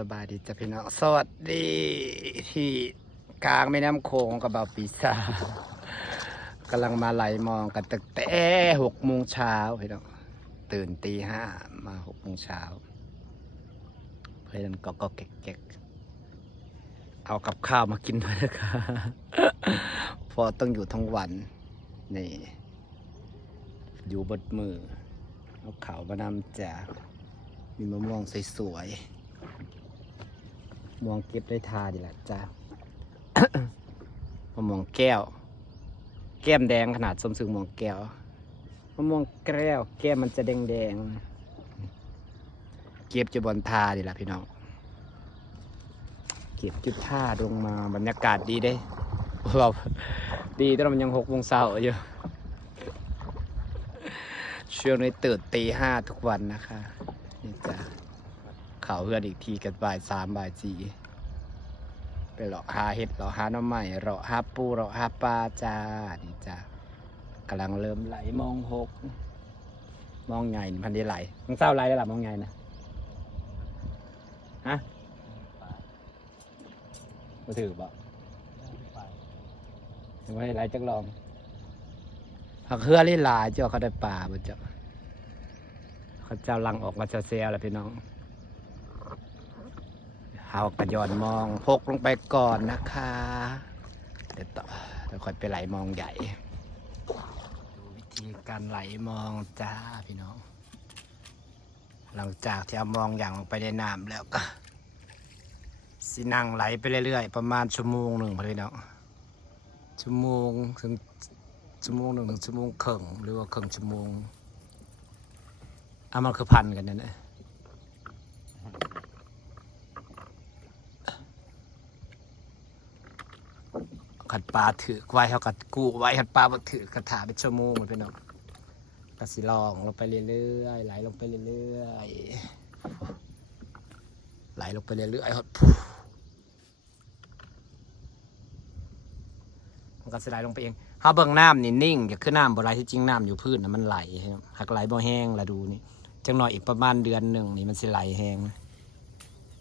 สบายดีจ้ะพี่น้องสวัสดีที่กลางแม่น้ำโขงกับบ่าวปีศาจกำลังมาไหลมองกันตั้งแต่6 โมงเช้าพี่น้องตื่นตี 5มา6 โมงเช้าเพื่อนก็แก๊กเอากับข้าวมากินด้วยนะคะเพราะต้องอยู่ทั้งวันนี่อยู่บนมือเอาข้าวมานำจ้ะมีมะม่วงสวยๆม่วงเก็บได้ทาดีแหละจ้า มะม่วงแก้วแก้มแดงขนาดสมซึ่งมะม่วงแก้วมะม่วงแก้วแก้มมันจะแดงเก็บจุบนทาดีแหละพี่น้องเก็บจุดท่าลงมาบรรยากาศดีเด้เราดีแต่มันยัง6 โมงเช้าอยู่ช่วงนี้ตื่นตี 5ทุกวันนะคะนี่จ้ะข่าวเพื่อนอีกทีกันบ่าย 3บ่าย 4ไปเลาะหาเห็ดเลาะหาหน่อไม้เลาะหาปูเลาะหาปลาจ้านี่จ้ะกำลังเริ่มไหลมอง6มองไงพันได้ไหลมึงเศร้าไหลได้หรอมองไงนะฮะมาถือบ่ยังไม่ได้ไหลจักลองหักเฮือได้หลายเจ้าเขาได้ปลาบ่เจ้าเขาเจ้าลังออกมาเซลแล้วพี่น้องเอากระยอนมองพกลงไปก่อนนะคะเดี๋ยวค่อยไปไหลมองใหญ่ดูวิธีการไหลมองจ้าพี่น้องหลังจากที่เอามองอย่างลงไปในน้ำแล้วก็สินั่งไหลไปเรื่อยๆประมาณ1 ชั่วโมงพี่น้อง1 ชั่วโมงถึง1 ชั่วโมงถึง1 ชั่วโมงครึ่งหรือว่าครึ่งชั่วโมงมันคือพันกันนั่นแหละขัดปลาถือไว้เขากัดกู้ไว้ขัดปลาบ่ถือกระถาเป็น1 ชั่วโมงเหมือนพี่น้องกระสิลองลงไปเรื่อยๆไหลลงไปเรื่อยๆไหลลงไปเรื่อยๆมันก็สิไหลลงไปเองถ้าเบิ่งน้ำนี่นิ่งอย่าขึ้นน้ำบ่ไหลที่จริงน้ำอยู่พื้นนะมันไหลหักไหลบ่แห้งละดูนี่จังหน่อยอีกประมาณ1 เดือนนี่มันสิไหลแห้ง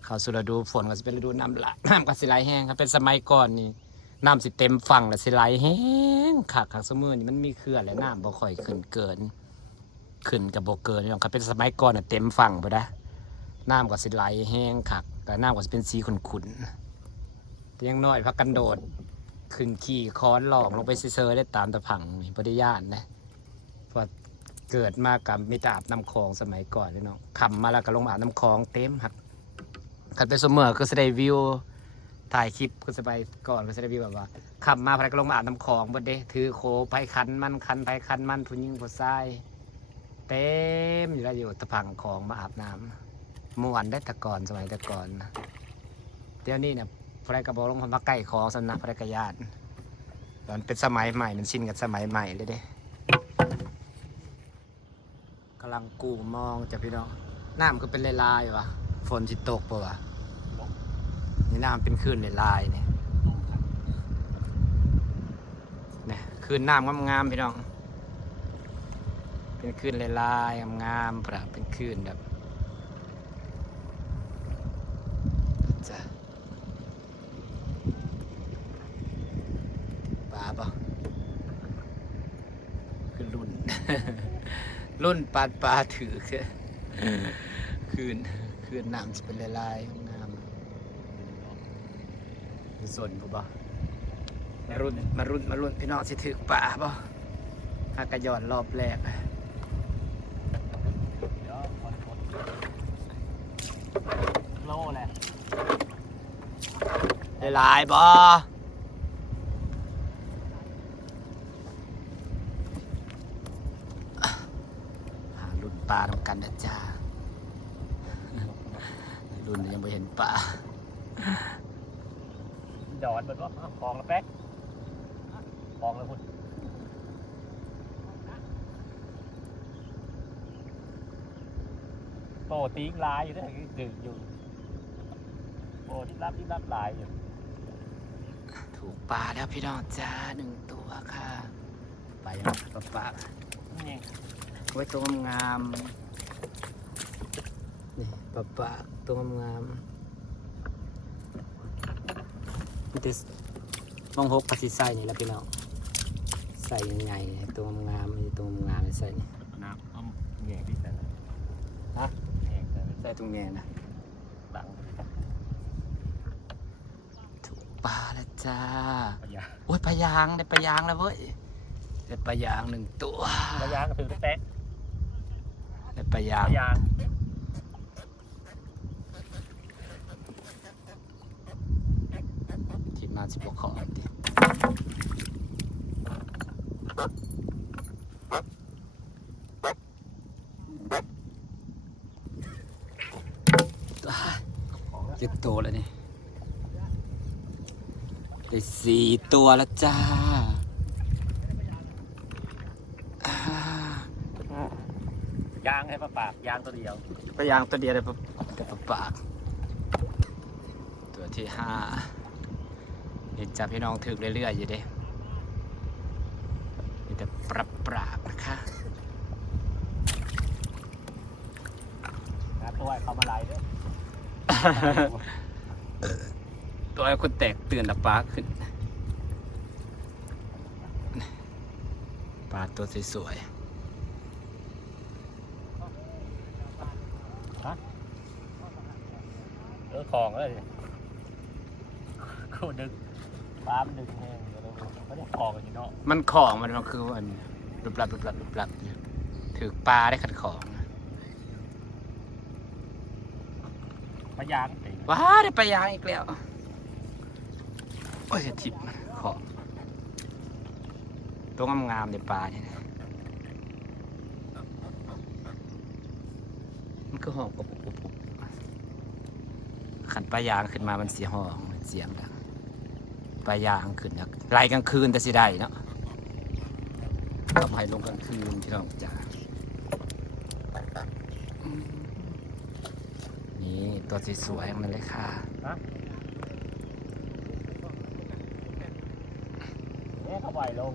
เข้าสู่ฤดูฝนก็สิเป็นฤดูน้ำหลากน้ำก็สิไหลแห้งครับเป็นสมัยก่อนนี่น้ำสิเต็มฝั่งแล้วสิไหลแห้งขักสมือนี่มันมีเขื่อนและน้ำบ่ค่อยขึ้นเกินขึ้นกับบ่เกินครับเป็นสมัยก่อนน่ะเต็มฝั่งบ่ได้น้ำก็สิไหลแห้งขักแต่น้ำก็สิเป็นสีขุ่นๆแต่ยังน้อยพักกันโดดขึ้นขี่ค้อนหลอกลงไปเซอร์ได้ตามตะผังนี่บ่ได้ย่านนะเพราะเกิดมากับมีแต่อาบน้ำคลองสมัยก่อนพี่น้องขำมาแล้วก็ลงมาอาบน้ำคลองเต็มหักขันไปเสมอก็จะได้วิวถ่ายคลิปก็จะไปก่อนก็จะได้วิวแบบว่าขับมาพายก็ลงมาอาบน้ำคลองบดเด้ถือโคไปคันมันคันไปคันมันผู้หญิงผู้ชายเต็มอยู่แล้วอยู่ตะพังคลองมาอาบน้ำม่วนได้แต่ก่อนสมัยแต่ก่อนเดี๋ยวนี้เนี่ยพายกระบอกลงมาใกล้คลองสนักพายกระยานตอนเป็นสมัยใหม่มันชินกับสมัยใหม่เลยเด้กำลังกูมองจากพี่น้องน้ำก็เป็นลายๆวะฝนจิตตกปะวะนี่น้ำเป็นคลื่นลายๆเนี่ยคลื่นน้ำงามๆพี่น้องเป็นคลื่นลายๆงามๆประเป็นคลื่นแบบจ้ะปลาปะคือรุ่น รุ่นปลาถือคือคืนน้ำจะเป็นลายๆงามคือส่วนปุ๊บมารุ่นพี่น้องสิถือป่าป่ะหากระยอนรอบแรกโล่แหละหลายบ่รุ่นปลาทำกันนะจ้ารุ่นยังไม่เห็นป่าจอดมันก็คลองละแป๊กคลองละพุ่นโตตีงลายอยู่ด้วยดึกอยู่โตที่รับลายอยู่ถูกปลาแล้วพี่น้องจ้า1 ตัวค่ะปลายังปลานี่ไว้ตัวงามนี่ปลาตัวงาม มันจะมองหกกระสิใส่นี่แล้วพี่น้องใส่ยังไงตัวงามมีตัวงามใส่นี่ น้ำอ้อมแง่พี่แต่ละฮะแง่แต่ ใส่ตรงแง่นะ หลัง ถูกปลาแล้วจ้า ปะยาง โอ้ยปลายางได้ปลายางแล้วเว้ยได้ปลายางหนึ่งตัว ปะยางก็ถือแต๊ะ ได้ปลายาง ปะยาง ที่มาสิบขอบดิจะโตแล้วนี่ได้4 ตัวแล้วจ้า ยางให้ปะปากยางตัวเดียว ปลายางตัวเดียวเลยกับปากตัวที่5นี่จับพี่น้องถึกเรื่อยๆอยู่เด้มีแต่ปราบนะคะ นะตัวให้เขามาไล่ด้วย ตัวไอ้คนแตกตื่นละปลาขึ้นปลาตัวสวย ของเลยกูดึงฟ้ามนดึงแห้งเดี๋ยวเราไม่ได้ของกันอยู่เนาะ ๆมันของมันคือมันรุบลับอยู่ถือปลาได้ขัดของ ปะยางตี ว้าได้ปลายางอีกแล้วโอ้ยทิพของตัวงามๆในปลาเนี่ยนะมันคือห้องปุ๊บขันปลายางขึ้นมามันเสียห้องเสียงดังปลายางขึ้นนะไล่กลางคืนแต่สิได้เนาะทำให้ลงกลางคืนที่เราจ่านี่ตัวสวยๆมันเลยค่ะ เนี่ยเขาปล่อยลง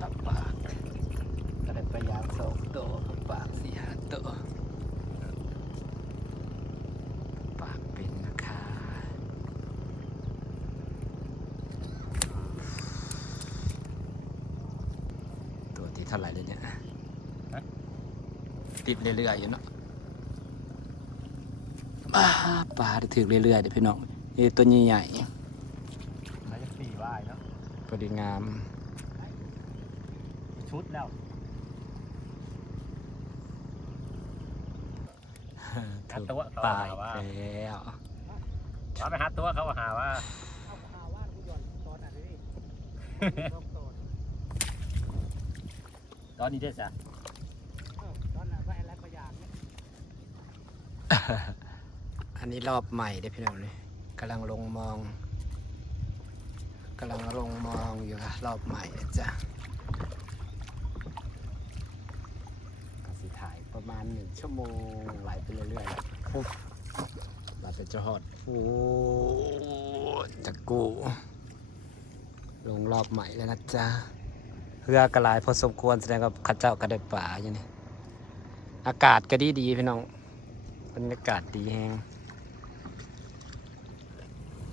ตับปากก็ได้ปลายาง2 ตัวปาก4-5 ตัวปากเป็นนะคะตัวที่เท่าไหร่เลยเนี่ยติดเรื่อยๆอยู่เนาะปลาได้ถึงเรื่อยๆเดี๋ยวพี่น้องนี่ตัวใหญ่ แล้วจะสี่ว่ายเนาะ ๆพอดีงาม ชุดแล้ว ถูกปลายแล้ว เอาไปหาตัวเขาหาว่าตอนนี้ได้จ้ะ อันนี้รอบใหม่ได้อพี่น้องเลยกำลังลงมองอยู่ค่ะรอบใหม่นะจ๊ะก็สิถ่ายประมาณ1 ชั่วโมงไหลไปเรื่อยๆปุ๊บเราจะหอดโอ้ตะกูลงรอบใหม่แล้วนะจ๊ะเรือกระลายพอสมควรแสดงว่าข้าเจ้าก็ได้ป่าอย่างนี้อากาศก็ดีพี่น้องบรรยากาศดีแฮง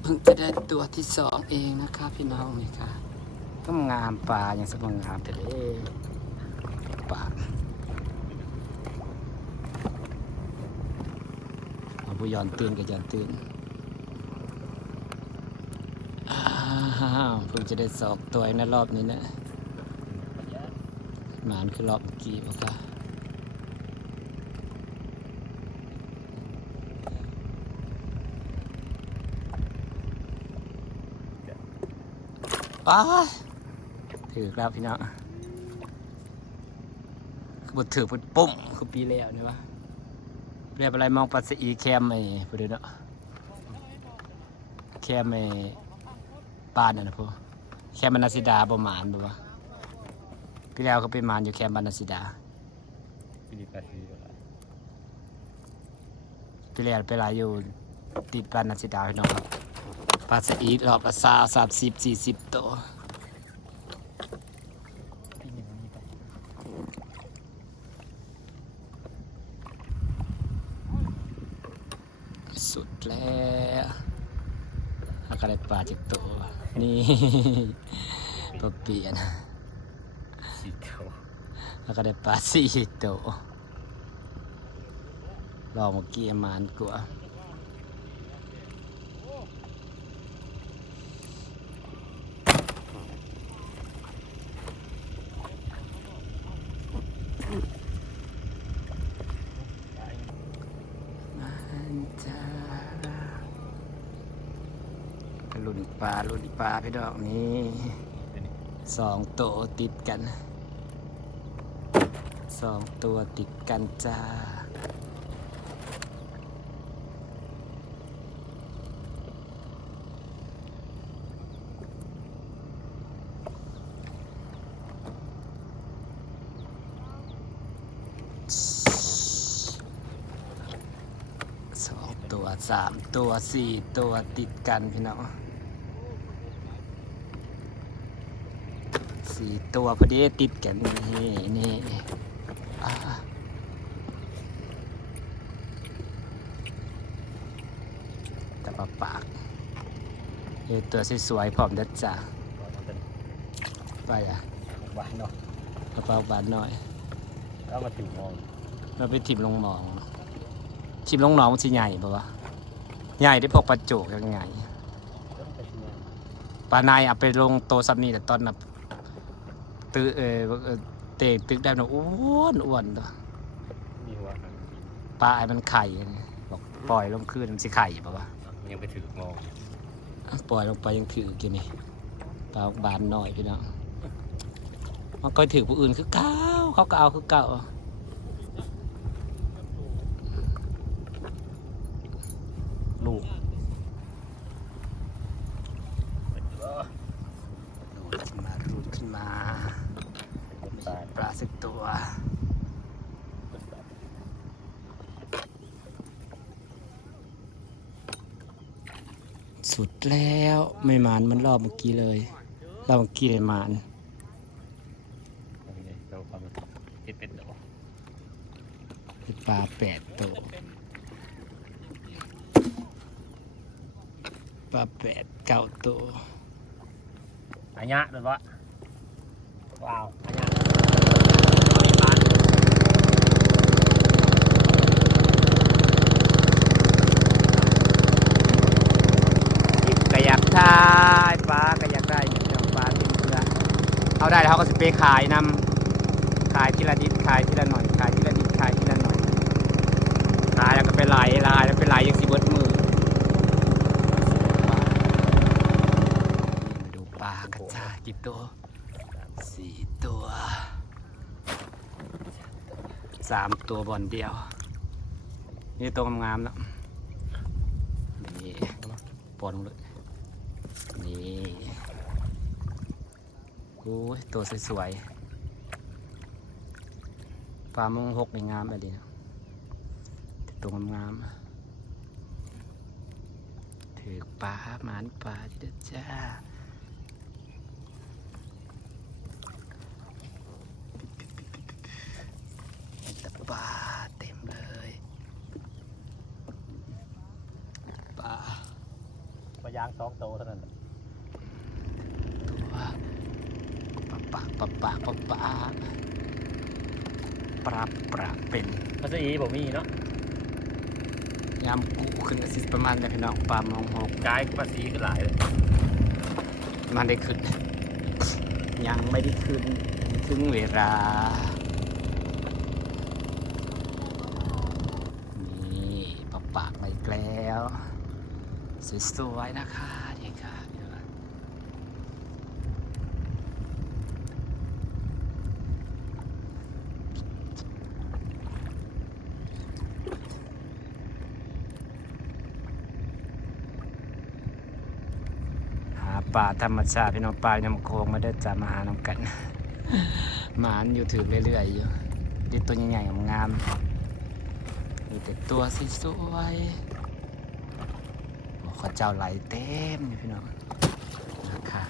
เพิ่งจะได้ตัวที่2เองนะคะพี่น้องนี่ค่ะต้องงามปลาอย่างสกงามแต่เด้ปลาเอาผู้ย้อนตื่นกับย้อนตื่นเพิ่งจะได้2 ตัวในรอบนี้นะหมานคือรอบเมื่อกี้ป่ะคะว้าถือครับพี่น้องคือบทถือพุดปุ่มคือปีแล้วเนี่ยวะเรียบอะไรมองปัสสีแคมไอ้พอดีเนาะแคมไอ้บ้านน่ะนะพวกแคมบรรณสิดาประมาณบ่วะพี่แล้วเขาไปมานอยู่แคมบรรณสิดา ปีนี้8 ปีแล้ว พี่แล้วไปหลายอยู่ติดบรรณสิดาพี่น้องครับปัสสีรอบละ30-40 ตัว ปีนี้มันมีไป ลาจากตัวนี่ปลาเปลี่ยน สีเทา แล้วก็ได้ปลาสี่ตัวลองเมื่อกี้มานกว่าลุ่นปลาพี่ดอกนี้2 ตัวติดกัน2 ตัวติดกันจ้า2 ตัว3 ตัว4 ตัวติดกันพี่น้อง4 ตัวพอดีติดกันนี่แต่ปากตัวสวยๆพร้อมเด็ดจ้าไปอ่ะ หวานเนาะ กระเป๋าบานหน่อย แล้วมาถึงมอง เราไปทิมลงหมองทิมลงหนองมันสิใหญ่ปะวะใหญ่ได้พวกปลาโจกยังไงปลาในเอาไปลงโตซับนี่แต่ตอนน่ะตื้อเตะตึกได้นะอ้วนตัว มีหัว ปลาไอ้มันไข่บอกปล่อยลงคืนมันสิไข่ปะวะ ยังไปถึงมอง ปล่อยลงไปยังคือกินนี่ปลาบานหน่อยพี่น้องมันก็ถือผู้อื่นคือเก้าเขาก็เอาคือเก่าลูกรูดขึ้นมาปลาสักตัวสุดแล้วไม่หมานมันรอบเมื่อกี้เลยรอบเมื่อกี้เลยหมาน เราความเป็นดอก ปลา8 ตัวปลา8 9 ตัว อันยะเลยวะว้าวอันยะ กระยักทายปลากระยักได้อย่างเดียวปลาเป็นเรือเอาได้แล้วเขาก็จะไปขายนำขายทีละนิดขายทีละหน่อยขายทีละนิดขายทีละหน่อยขายแล้วก็ไปไหลแล้วไปไหลยังสิเบิดมือมาดูปลากระจายกี่ตัว4 ตัว3 ตัวบอลเดียวนี่ตัวงามๆแล้วนี่ปอนลงเลยนี่โอ้ยตัวสวยๆปลามึง6นี่งามไปดีนะตัวงามๆถือปลาหมานปลาเด้อจ้าแต่ปลาเต็มเลยปลา มายาง2 โตเท่านั้น ตัวปลาเป็น ภาษาอีผมมีเนาะ ยามกูขึ้นอาทิตย์ประมาณนี้พี่น้องปลามองหก กายภาษีคือหลายเลย มันได้ขึ้น ยังไม่ได้ขึ้นถึงเวลานี่ปากมาอีกแล้วสวยๆนะคะนี่ค่ะป่าธรรมชาติพี่น้องป่ายำโคงมาได้จะมาหาน้ำกัน หมานอยู่ถือเรื่อยๆอยู่ดิตัวใหญ่ๆงามๆมีแต่ตัวสวยๆข้าเจ้าไหลเต็มอยู่พี่น้องนะคะ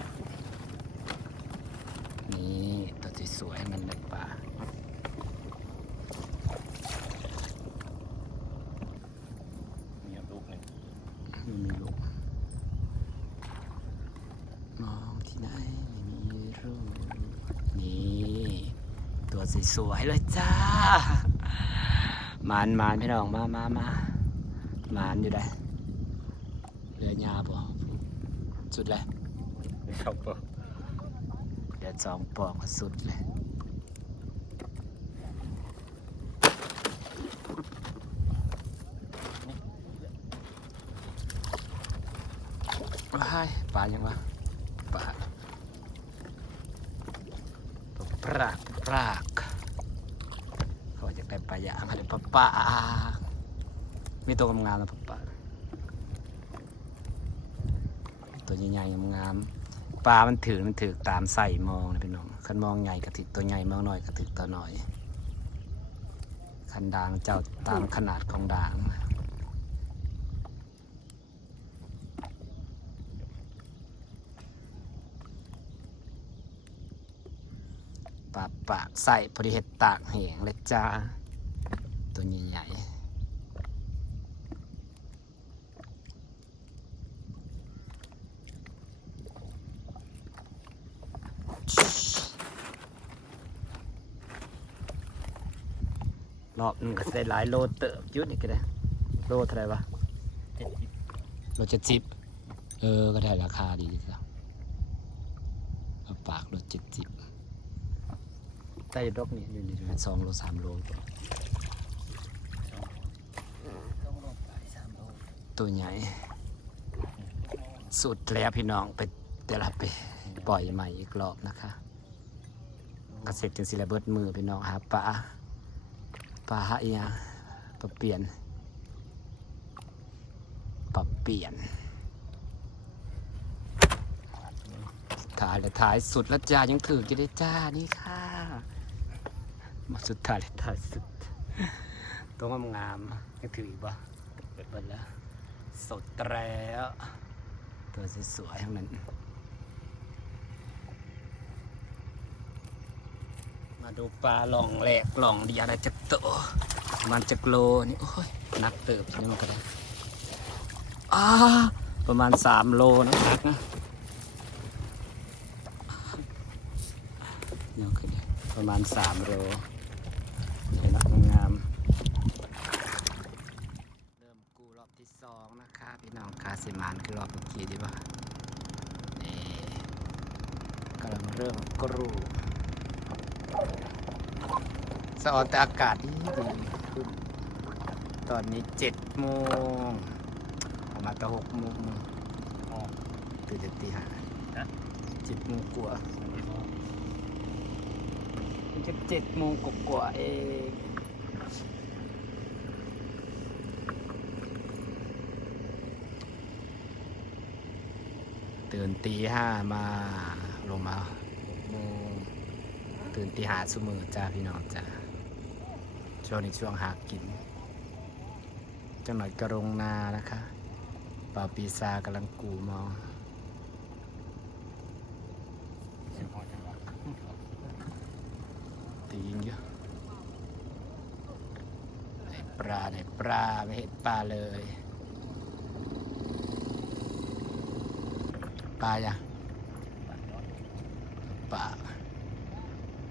นี่ตัวสวยๆมันในป่ามีลูกหนึ่ง มีลูก ที่ไหนไม่มีรู้นี่ตัวสวยๆเลยจ้าหมานพี่น้องมาหมานอยู่ได้เรือยาบ่สุดเลย เข้าเปิด เดือดสองปอกก็สุดเลยว้ายปลายังวะปลาปลากเขาจะได้ปลาหยางอะไรปลามีตัวงามๆนะปลาตัวใหญ่ๆงามๆปลามันถือตามใส่มองนะพี่น้องคันมองใหญ่ก็ถือตัวใหญ่มองน้อยก็ถือตัวน้อยคันด่างเจ้าตามขนาดของด่างปากใส่พอดีเห็ดตากแห้งเลยจ้าตัวใหญ่ๆรอบนึงก็ได้หลายโลเติบอยุ่นี่ก็ได้โลเท่าไหร่วะ 70 โล70ก็ได้ราคาดีจ้ะปากโล70ใต้ดอกนี่อยู่นี่2 โล 3 โล ต้องลงไป3 โล ตัวใหญ่สุดแล้วพี่น้องไปแต่ละไปปล่อยใหม่อีกรอบนะคะกระเสร็จจนสิระเบิดมือพี่น้องหาปลาหาอีหยังปลาเปลี่ยนถ่ายสุดแล้วจ้ายังถือจะได้จ้านี่ค่ะมาสุดท้ายเลยถ่ายสุดตัวงามๆยังถืออีกปะเปิดแล้วสดแล้วตัวสวยๆทั้งนั้นมาดูปลาหลองแหลกหลองเดียวได้จักตัวประมาณจักโลนี่โอ้ยนักเติบนี่มันก็ได้ประมาณ3 โลนะนักนะเนี่ยคือประมาณ3 โลเห็นแล้วงามเริ่มกูรอบที่2นะคะพี่น้องคาสิมานคือรอบเมื่อกี้ดีป่ะนี่กำลังเริ่มกรูสะออนแต่อากาศดีขึ้นตอนนี้7 โมงออกมาตั้ง6 โมงตื่นจากตี 5 7 โมงกว่ามันจะ7 โมงกว่าเองตื่นตี 5มาลงมา6 โมงตื่นตี 5เสมอจ้าพี่น้องจ้าช่วงนี้ช่วงหากินจังหน่อยกระรงนานะคะป่าปีซากำลังกูมองตีนเยอะได้ปลาไม่เห็นปลาเลยปลาอย่างปลา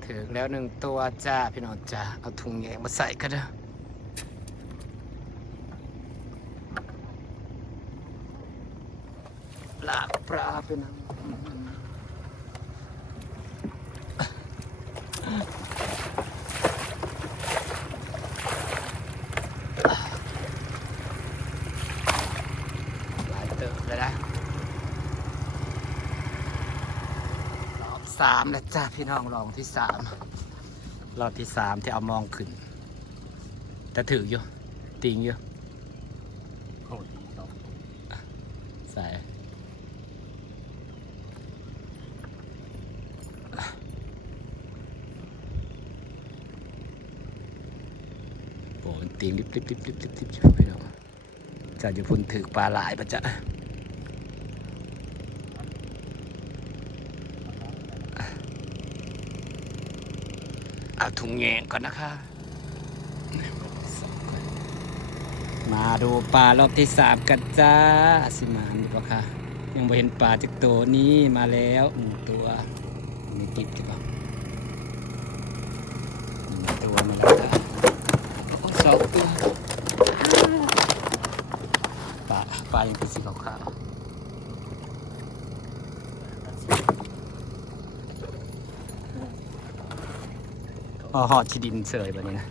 ถึงแล้ว1 ตัวจ้าพี่น้องจ้าเอาถุงแยงมาใส่กันเด้อลากปลาไปนะหลายเติบเลยนะรอบ3แล้วจ้าพี่น้องรอบที่ 3รอบที่ 3ที่เอามองขึ้นแต่ถืออยู่ติงอยู่ โคตรดีต้อง ใส่โอ้มันตีลิบอยู่พี่น้องจะอยู่พุ่นถือปลาหลายปะจ๊ะเอาถุงแงงก่อนนะคะมาดูปลารอบที่ 3กันจ้าสิมานดีกว่าค่ะ ยังไม่เห็นปลาจิกตัวนี้มาแล้วหนึ่งตัวมีติดใช่ปะหนึ่งตัวมาแล้วจ้ะโอ้สองตัวปลายังเป็นสีขาวๆหอดชีดินเสยแบบนี้นะ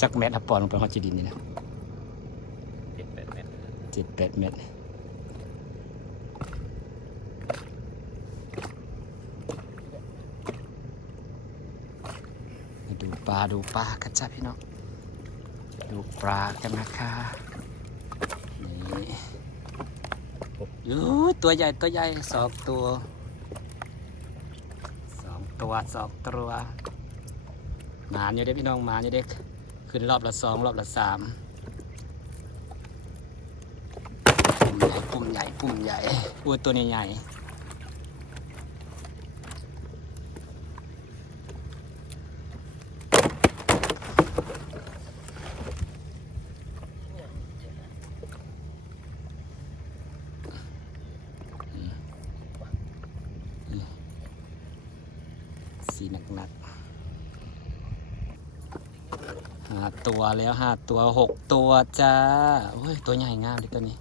จักเม็ดอัปปอนลงไปหอดชีดินนี่นะ 7-8 เมตร 7-8 เม็ดดูปลากันจ้ะพี่น้องดูปลากันนะคะนี่ยูตัวใหญ่2 ตัวหมาอยู่เด็กพี่น้องหมาอยู่เด็กขึ้นรอบละ 2รอบละ 3ปุ่มใหญ่อุ้ยตัวนี้ใหญ่สีหนัก5 ตัวแล้ว5 ตัว 6 ตัวจ้าโอ้ยตัวใหญ่งามเลยตัวนี้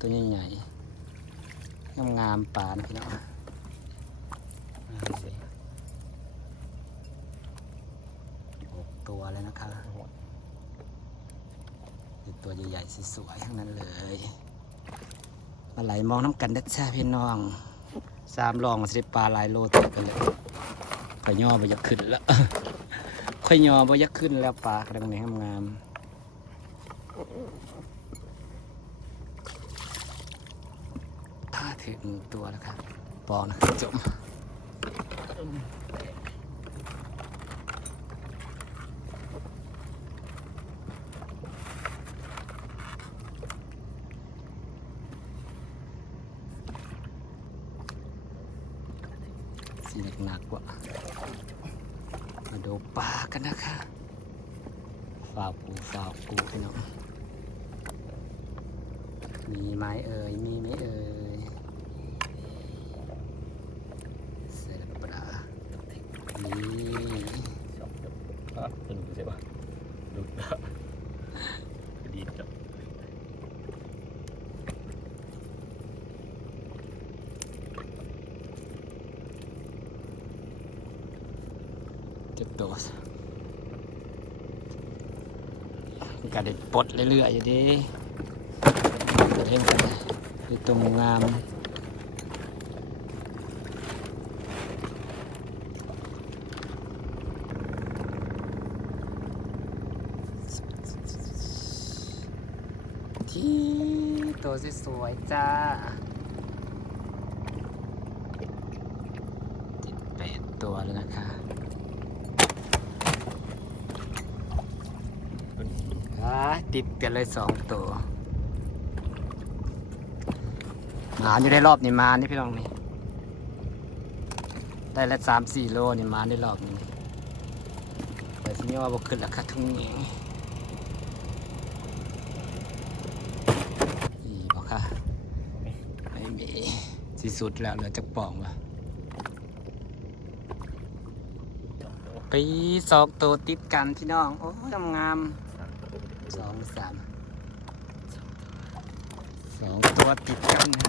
ตัวใหญ่งามปลานะพี่น้อง6 ตัวแล้วนะคะตัวใหญ่ๆสวยๆทั้งนั้นเลยมาไหลมองน้ำกันได้จ้าพี่น้อง3ลองสิปลาหลายโลตัวกันเลยข่อยย่อไปยักขึ้นแล้วข่อยย่อไปยักขึ้นแล้วปลากำลังงามถึงตัวแล้วครับปอนะจมสีหนักกว่ามาดูปลากันนะคะฝ่าปูพี่น้องมีไหมเอ่ยมีไหมเอ่ยเสร็จแล้วปลานี่เป็นใช่ปะดูดีจับเจ็บตัวการเด็ดปลดเรื่อยๆอยู่ดิเห็นกันดูตรงงามที่ตัวสวยๆจ้า7-8 ตัวแล้วนะคะติดกันเลย2 ตัวหมาอยู่ในรอบนี่มานี่พี่น้องนี่ได้ละ3-4 โลนี่มาในรอบนี้แต่ทีนี้ว่าบกขึ้นราคาทุ่งนี้บอกค่ะไม่มีที่สุดแล้วเหลือจักป่องวะไป2 ตัวติดกันพี่น้องโอ้ยงาม2-3 2 ตัวติดกันนี่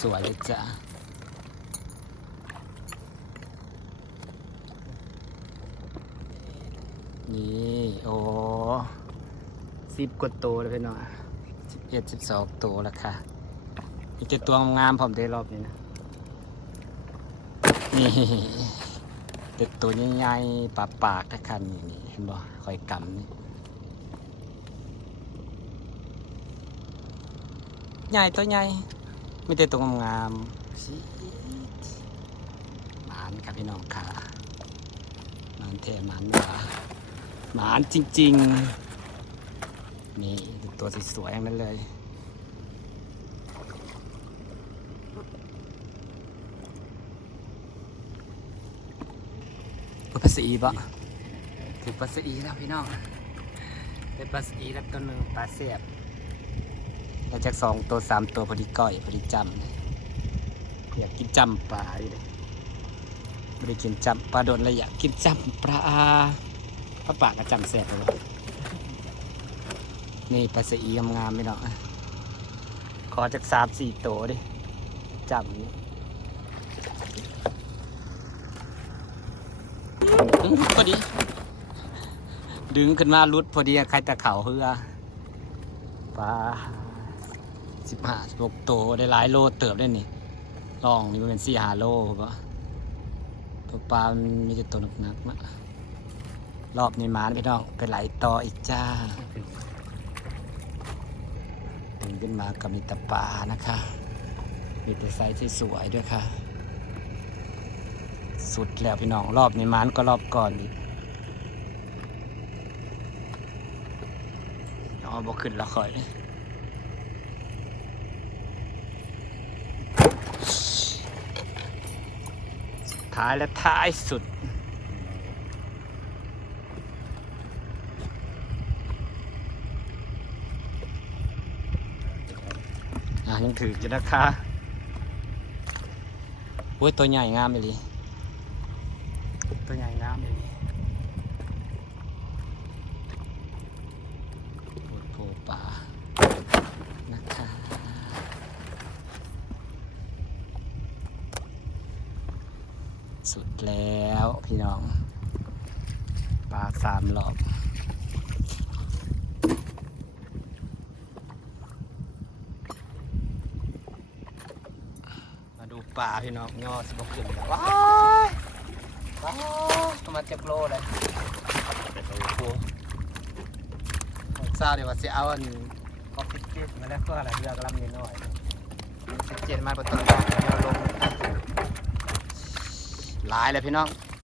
สวยๆเลยจ้ะนี่โอ้10 กว่าตัวเลยพี่น้อง11-12 ตัวแล้วค่ะอีกตัวงามผมได้รอบนี้นะนี่เด็กตัวใหญ่ๆปากๆคันนี่เห็นบ่คอยกำนี่ใหญ่ตัวใหญ่ไม่ได้ตัวงามหมานครับพี่น้องค่ะหมานแท้หมานหมานจริงๆนี่ตัวสวยๆอย่างนั้นเลย ปลาสีปะถือปลาสีแล้วพี่น้องได้ปลาสีแล้วตัวหนึ่งปลาเสียบแล้วจาก2 ตัว 3 ตัวพอดีก้อยพอดีจำเลยอยากกินจำปลาดิเลยไม่ได้กินจำปลาโดนเลยอยากกินจำปลาปลาปากกับจำเสียบเลยนี่ปลาสีงามๆพี่น้องขอจาก3-4 ตัวดิจำนี้พอดีดึงขึ้นมารุดพอดีใครตะเข่าเฮือปลา15-16 ตัวได้หลายโลเติบได้นี่ลองนี่มันเป็น4-5 โลปะตัวปลามันมีแต่ตัวหนักๆนะรอบนี้มาพี่น้องไปไหลต่ออีกจ้าถึงขึ้นมาก็มีแต่ปลานะคะมีแต่ไซส์ที่สวยด้วยค่ะสุดแล้วพี่น้องรอบนี้มันก็รอบก่อนอีกอ๋อบ่ขึ้นแล้วค่อยสุดท้ายและท้ายสุดยังถือจะนะคะโอ้ยตัวใหญ่งามเลยตัวใหญ่งามเลยปวดโผป่านะคะสุดแล้วพี่น้องปลา3 รอบมาดูปลาพี่น้องยอดสมบูรณ์แล้วว้ายประมาณ7 โลเลยทราบเดี๋ยวว่าจะเอาอันออกซิเจนมาแล้วก็อะไรเรือกำลังน้อยออกซิเจนมาประตูเรือลงหลายเลยพี่น้อง